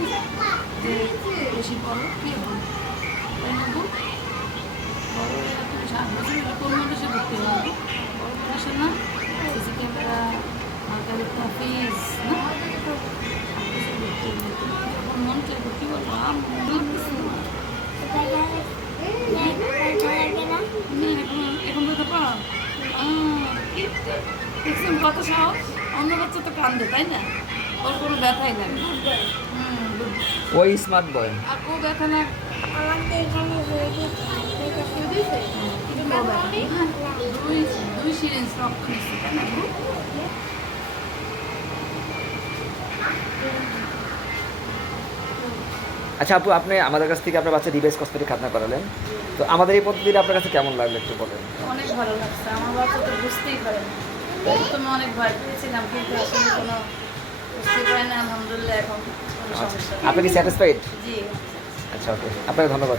বলছি যে বেশি বড় কে বল তাই না বউ? বড় এরা তুমি 7 বছর হলে কোন মানুষে ভর্তি হবে? বড় মানুষের না সিসি ক্যামেরা মার্কারিতা ফিস না 7 বছর ভর্তি হলে তুমি যখন মন চাইবো কি বলবো মন লাগতেছে না তুমি এখন তো পাও দেখছেন কত সাহস অন্য বাচ্চা তো কান্দে তাই না ওর কোনো ব্যথাই লাগে না ওই স্মার্ট বয়। আর কেউ ব্যথা না দুই সিরিঞ্জ রক্ত নিচ্ছে তাই না আচ্ছা আপু, আপনি আমাদের কাছ থেকে আপনার বাচ্চা ডিভাইস কসমেটিক খাতনা করালেন, তো আমাদের এই পদ্ধতিটা আপনার কাছে কেমন লাগলো একটু বলেন। অনেক ভালো লাগছে আমার বাচ্চা তো বুঝতেই পারে না প্রথমে অনেক ভয় পেয়েছিলাম কিন্তু আসলে কোনো বুঝতে পারে না আলহামদুলিল্লাহ এখন কোনো সমস্যা নেই। আপনি কি স্যাটিসফাইড? জি আচ্ছা ওকে, আপনাকে ধন্যবাদ।